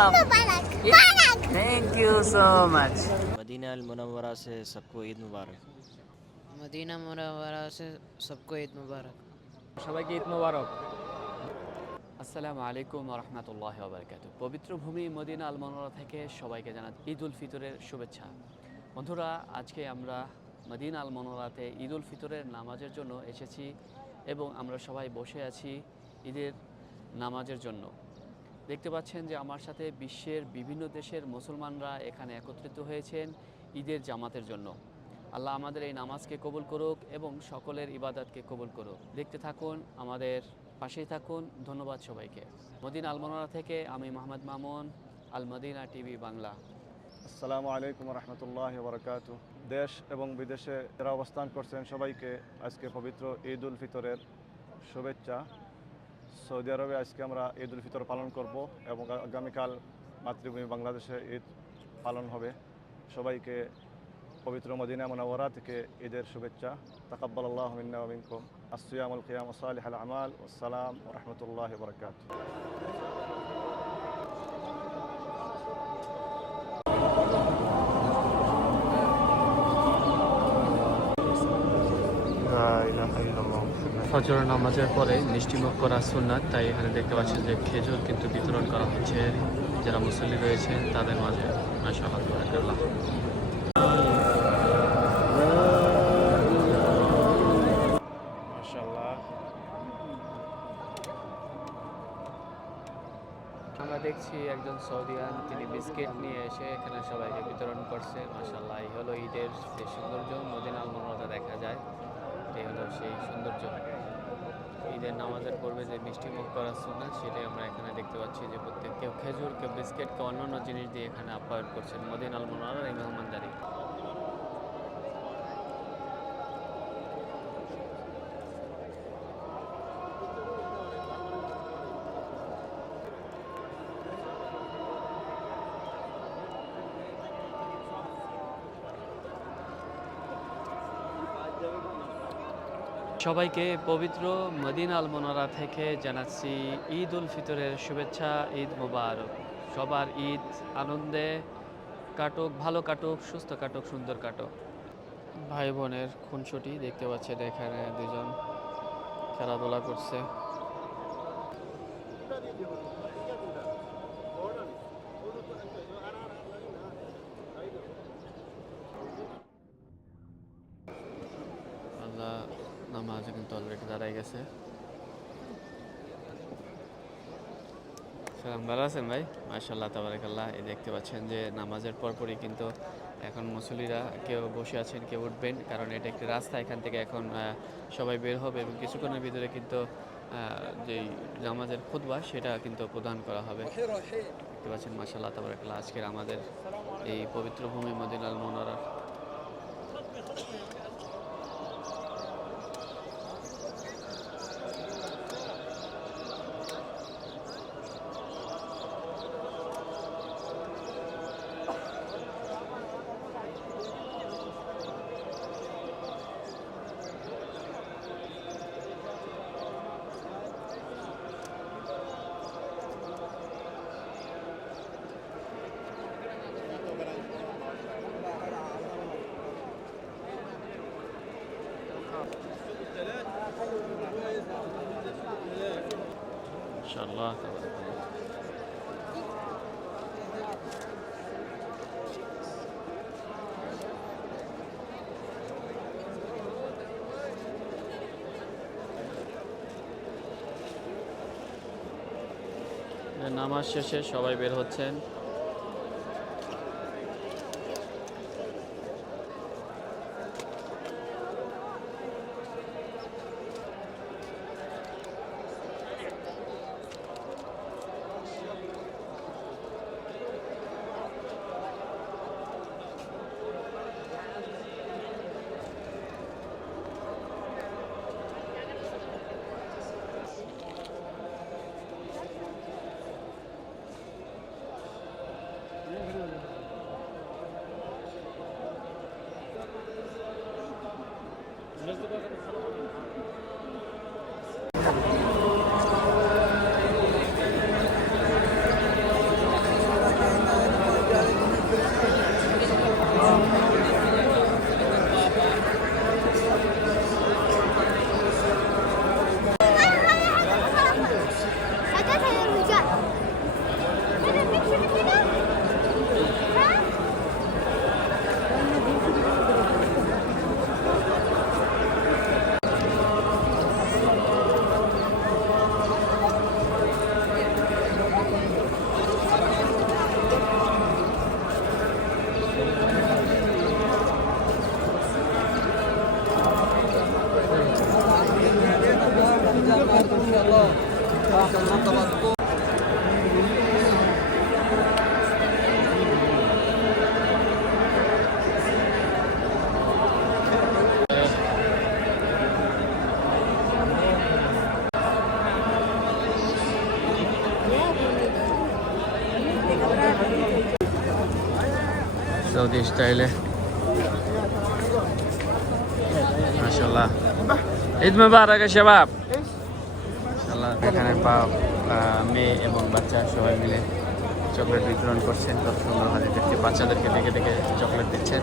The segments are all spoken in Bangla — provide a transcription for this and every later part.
Welcome Mubarak Mubarak thank you so much Madina Munawwara से सबको ईद मुबारक मदीना मुनव्वरा से सबको ईद मुबारक সবাইকে ঈদ মোবারক আসসালামু আলাইকুম রহমতুল্লাহ বারকাত পবিত্র ভূমি মদিনা আলমনরা থেকে সবাইকে জানাত ঈদ উল ফিতরের শুভেচ্ছা বন্ধুরা আজকে আমরা মদিনা আলমনরাতে ঈদ উল ফিতরের নামাজের জন্য এসেছি এবং আমরা সবাই বসে আছি ঈদের নামাজের জন্য দেখতে পাচ্ছেন যে আমার সাথে বিশ্বের বিভিন্ন দেশের মুসলমানরা এখানে একত্রিত হয়েছেন ঈদের জামাতের জন্য। আল্লাহ আমাদের এই নামাজকে কবুল করুক এবং সকলের ইবাদতকে কবুল করুক। দেখতে থাকুন, আমাদের পাশেই থাকুন। ধন্যবাদ সবাইকে। মদিন আলমনোরা থেকে আমি Mohammad Mamun Al Madina TV Bangla. আসসালামু আলাইকুম রহমতুল্লাহ বরকাত দেশ এবং বিদেশে যারা অবস্থান করছেন সবাইকে আজকে পবিত্র ঈদ উল ফিতরের শুভেচ্ছা। সৌদি আরবে আজকে আমরা ঈদ উল ফিতর পালন করব এবং আগামীকাল মাতৃভূমি বাংলাদেশে ঈদ পালন হবে। সবাইকে পবিত্র মদিনা মনোয়ারা থেকে ঈদের শুভেচ্ছা। তাকাব্বাল আল্লাহ মিন্না মিনকুম। আসিয়ামুল কিয়াম সালিহ আল আমাল। আসসালাম রহমতুল্লাহ বরকাত ফজর নামাজের পরে মিষ্টিমুখ করা সুন্নাত তাই এখানে দেখতে পাচ্ছেন যে খেজুর কিন্তু বিতরণ করা হচ্ছে। যারা মুসল্লি রয়েছেন তাদের মাঝে তাবারাকাল্লাহ আমরা দেখছি একজন সৌদিয়ান তিনি বিস্কিট নিয়ে এসে এখানে সবাইকে বিতরণ করছে। মাসাল্লাহ এই হলো ঈদের যে সৌন্দর্য মদিন আলমনতা দেখা যায়। এই হলো সেই সৌন্দর্য। ঈদের নামাজের পূর্বে যে মিষ্টি মুখ করার সুন্না সেটাই আমরা এখানে দেখতে পাচ্ছি যে প্রত্যেক কেউ খেজুর, কেউ বিস্কিট, কেউ অন্যান্য জিনিস দিয়ে এখানে আপ্যায়ন করছেন। মদিন আলমার এই মেহমানদারি। সবাইকে পবিত্র মদিনা আল মোনারা থেকে জানাচ্ছি ঈদ উল ফিতরের শুভেচ্ছা, ঈদ মোবারক। সবার ঈদ আনন্দে কাটুক, ভালো কাটুক, সুস্থ কাটুক, সুন্দর কাটুক। ভাই বোনের খুনসুটি দেখতে পাচ্ছেন এখানে দুজন, খেলাধুলা করছে আল্লাহ কিন্তু অলরেডি দাঁড়াই গেছে। সালাম, ভালো আছেন ভাই? মাশাল্লাহ তাবারাকাল্লাহ। এই দেখতে পাচ্ছেন যে নামাজের পরপরই কিন্তু এখন মুসল্লিরা কেউ বসে আছেন, কেউ উঠবেন, কারণ এটা একটি রাস্তা। এখান থেকে এখন সবাই বের হবে এবং কিছুক্ষণের ভিতরে কিন্তু যেই নামাজের খুতবা, সেটা কিন্তু প্রদান করা হবে। দেখতে পাচ্ছেন মাশাল্লাহ তাবারাকাল্লাহ, আজকের আমাদের এই পবিত্র ভূমি মদিনাল মনোরা ইনশাআল্লাহ তাবারাকাল্লাহ নামাজ শেষে সবাই বের হচ্ছেন। সৌদি স্টাইলে মাশাল্লাহ ঈদ মুবারক শাবাব মাশাল্লাহ এখানে বাপ আহ, মেয়ে এবং বাচ্চা সবাই মিলে চকলেট বিতরণ করছেন কত সুন্দর হাজিদেরকে বাচ্চাদেরকে দেখে দেখে চকলেট দিচ্ছেন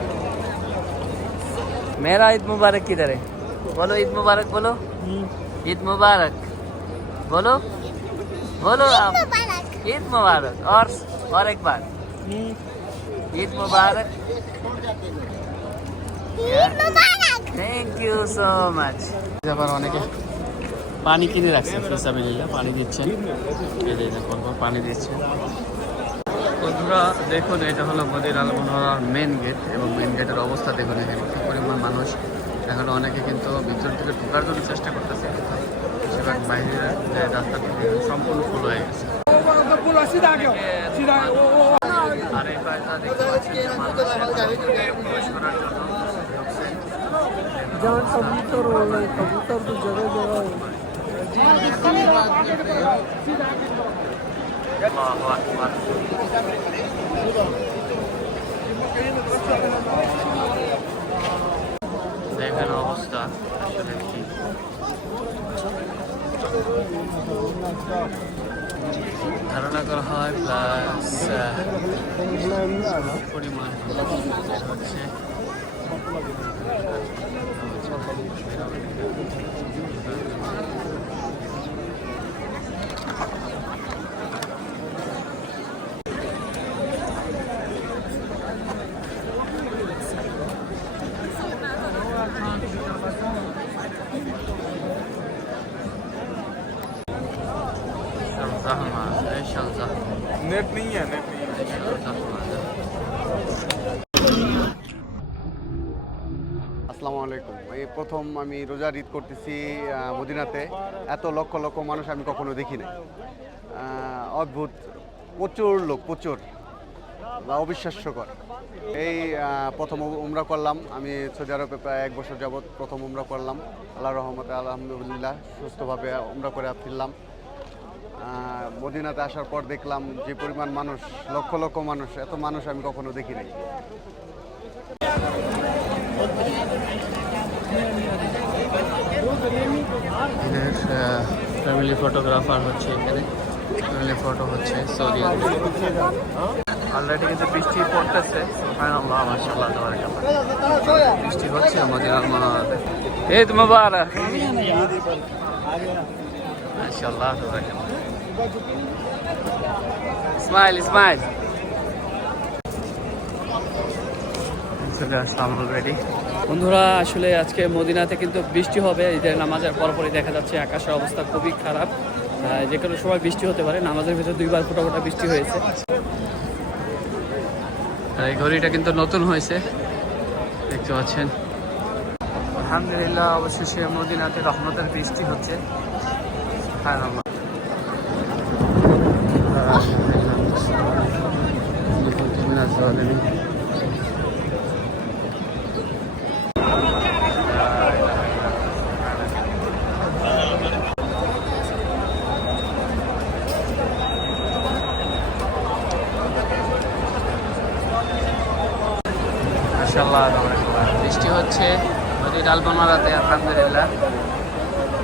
मेरा ईद मुबारक किधर है बोलो ईद मुबारक बोलो ईद मुबारक बोलो बोलो आप ईद मुबारक और और एक बार ঈদ মুবারক। থ্যাংক ইউ সো মাচ আবার অনেকে পানি কিনে রাখছে ফিসাবিল্লা পানি দিচ্ছেন দিচ্ছে পানি দিচ্ছেন বন্ধুরা দেখুন এটা হলো মদির আল মনোহরার মেন গেট এবং মেন গেটের অবস্থা দেখুন এখানে। কী পরিমাণ মানুষ। এখন অনেকে কিন্তু ভিতর থেকে ঢোকার জন্য চেষ্টা করতেছে বেশিরভাগ বাইরে রাস্তা সম্পূর্ণ ফুল হয়ে গেছে। আর এই পাশটা দেখতে পাচ্ছি যে মানুষ এখন প্রবেশ করার জন্য ঢুকছে। जहाँ कबूतर हो रहे कबूतर तो जगह जगह আল্লাহু আকবার। দেখেন অবস্থা আসলে কি ধারণা করা হয় প্লাস পরিমাণ বের হচ্ছে আসসালামু আলাইকুম। এই প্রথম আমি রোজার ঈদ করতেছি মদিনাতে। এত লক্ষ লক্ষ মানুষ আমি কখনো দেখি নাই। অদ্ভুত। প্রচুর লোক, প্রচুর। বা অবিশ্বাস্যকর। এই প্রথম উমরা করলাম। আমি সৌদি আরবে প্রায় এক বছর যাবৎ প্রথম উমরা করলাম। আল্লাহ রহমতে, আলহামদুলিল্লাহ, সুস্থভাবে উমরা করে ফিরলাম। মদিনাতে আসার পর দেখলাম যে পরিমাণ মানুষ, লক্ষ লক্ষ মানুষ, এত মানুষ আমি কখনো দেখি নাই। এদের ফ্যামিলি ফটোগ্রাফার হচ্ছে এখানে। ফ্যামিলি ফটো হচ্ছে সৌদি অলরেডি কিন্তু বৃষ্টি পড়তেছে বৃষ্টি হচ্ছে আমাদের আলমানাতে ঈদ মুবারক। মাশাআল্লাহ স্মাইল স্মাইল চলে আসলাম অলরেডি বন্ধুরা আসলে আজকে মদিনাতে কিন্তু বৃষ্টি হবে ঈদের নামাজের পরপরই দেখা যাচ্ছে আকাশের অবস্থা খুবই খারাপ। যে কোনো সময় বৃষ্টি হতে পারে নামাজের ভিতর দুইবার ফোটা ফোটা বৃষ্টি হয়েছে। এই ঘড়িটা কিন্তু নতুন হয়েছে দেখতে পাচ্ছেন। আলহামদুলিল্লাহ অবশেষে মদিনাতে রহমতের বৃষ্টি হচ্ছে। হ্যাঁ মাশাআল্লাহ তাবারাকাল্লাহ। বৃষ্টি হচ্ছে নদী ডালবানারাতে আলহামদুলিল্লাহ।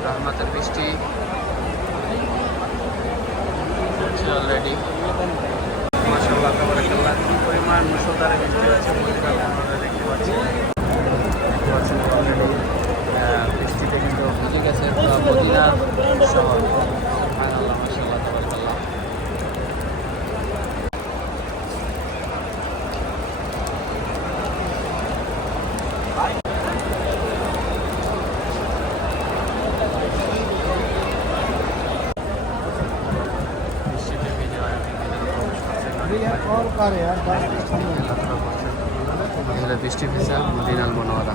রহমতের বৃষ্টি। অলরেডি কি পরিমাণ মুসলধারে বৃষ্টি। হলো বৃষ্টি ভিসা মদিনাল মনোয়ারা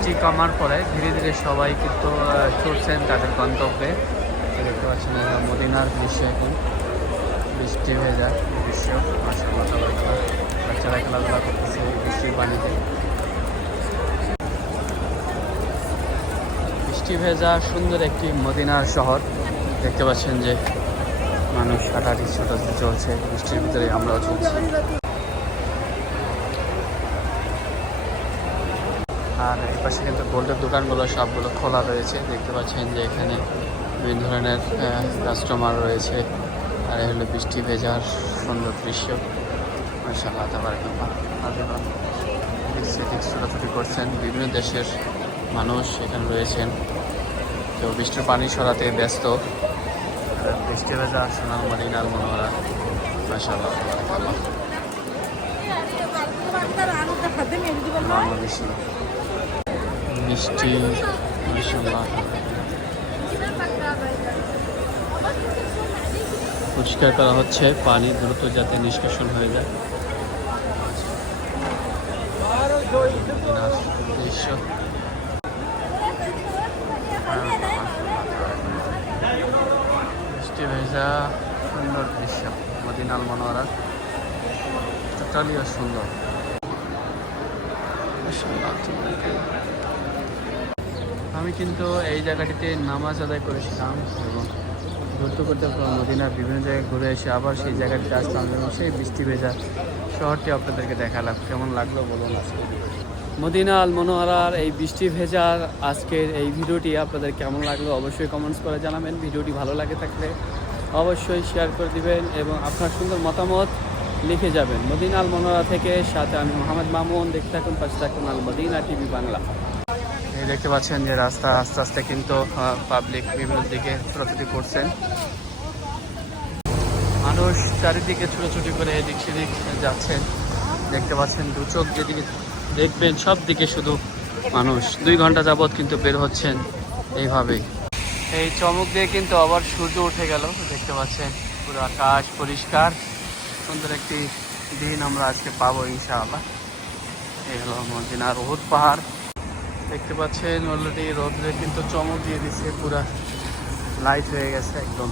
বৃষ্টি কমার পরে ধীরে ধীরে সবাই কিন্তু ছুটছেন তাদের গন্তব্যে। দেখতে পাচ্ছেন মদিনার দৃশ্য এখন। বৃষ্টি ভেজা দৃশ্য। মাশাআল্লাহ বাচ্চারা খেলাধুলা করতেছে বৃষ্টির পানিতে। বৃষ্টি ভেজা সুন্দর একটি মদিনার শহর। দেখতে পাচ্ছেন যে মানুষ হাঁটাহাঁটি ছোটাছুটি চলছে। বৃষ্টির ভিতরে আমরাও চলছি। আর এই পাশে কিন্তু গোল্ডের দোকানগুলো সবগুলো খোলা রয়েছে। দেখতে পাচ্ছেন যে এখানে বিভিন্ন ধরনের কাস্টমার রয়েছে। আর এই হলো বৃষ্টি ভেজার সুন্দর দৃশ্য। মার্শাল্লাহ তাবার সেদিক ছোটাছুটি করছেন বিভিন্ন দেশের মানুষ এখানে রয়েছেন। কেউ বৃষ্টির পানি সরাতে ব্যস্ত। বৃষ্টি ভেজা সোনাল মদিনার মনোহরা মার্শাল্লাহ বাংলাদেশি মিষ্টি, মাশাআল্লাহ। পরিষ্কার করা হচ্ছে পানি দ্রুত যাতে নিষ্কাশন হয়ে যায়। বৃষ্টি ভেজা, সুন্দর দৃশ্য মদিনাল মনোহরা টোটালিও সুন্দর। আমি কিন্তু এই জায়গাটিতে নামাজ আদায় করেছিলাম এবং ঘুরতে করতে মদিনার বিভিন্ন জায়গায় ঘুরে এসে আবার সেই জায়গাটিতে আসলাম এবং সেই বৃষ্টি ভেজা শহরটি আপনাদেরকে দেখালাম। কেমন লাগল বলুন আজকে? মদিনা আল মনোহরার এই বৃষ্টি ভেজার আজকের এই ভিডিওটি আপনাদের কেমন লাগল অবশ্যই কমেন্টস করে জানাবেন। ভিডিওটি ভালো লাগে থাকলে অবশ্যই শেয়ার করে দিবেন এবং আপনার সুন্দর মতামত লিখে যাবেন। মদিনা আল মনোহরা থেকে সাথে আমি মোহাম্মদ মামুন। দেখতে থাকুন, পাশে থাকুন আল মদিনা টিভি বাংলা। দেখতে পাচ্ছেন যে রাস্তা আস্তে আস্তে কিন্তু পাবলিক বিভিন্ন দিকে ছোটাছুটি করছেন মানুষ চারিদিকে ছোটাছুটি করে এদিক সেদিক যাচ্ছেন দেখতে পাচ্ছেন দু চোখ যেদিকে দেখবেন, সব দিকে শুধু মানুষ। দুই ঘণ্টা যাবৎ কিন্তু বের হচ্ছেন এইভাবেই। এই চমক দিয়ে কিন্তু আবার সূর্য উঠে গেল। দেখতে পাচ্ছেন পুরো আকাশ পরিষ্কার। সুন্দর একটি দিন আমরা আজকে পাবো ইনশাআল্লাহ। এই হলো মদিনার রোদ পাহাড়। দেখতে পাচ্ছেন অলরেডি রোদ্রে কিন্তু চমক দিয়ে দিচ্ছে পুরা লাইট হয়ে গেছে একদম।